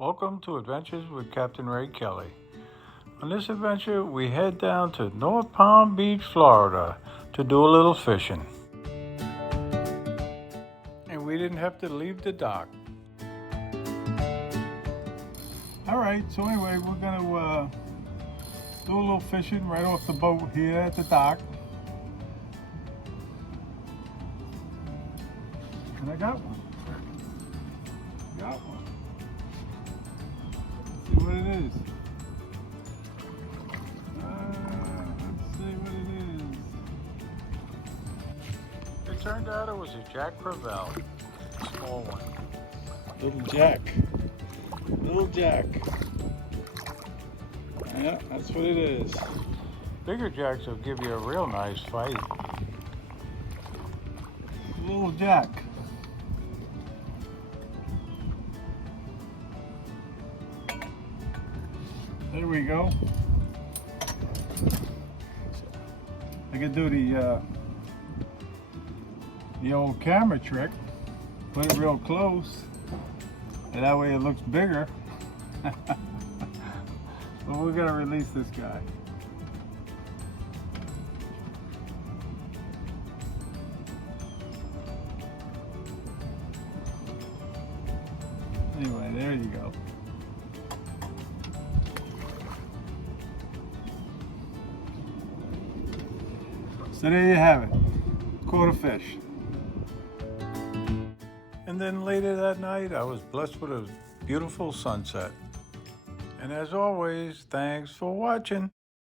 Welcome to Adventures with Captain Ray Kelly. On this adventure, we head down to North Palm Beach, Florida to do a little fishing. And we didn't have to leave the dock. Alright, so anyway, we're going to do a little fishing right off the boat here at the dock. And I got one. Got one. Let's see what it is. Let's see what it is. It turned out it was a Jack Cravelle. Small one. Little Jack. Little Jack. Yeah, that's what it is. Bigger Jacks will give you a real nice fight. Little Jack. There we go. I could do the old camera trick. Put it real close, and that way it looks bigger. But we're gonna release this guy. Anyway, there you go. So there you have it, caught a fish. And then later that night, I was blessed with a beautiful sunset. And as always, thanks for watching.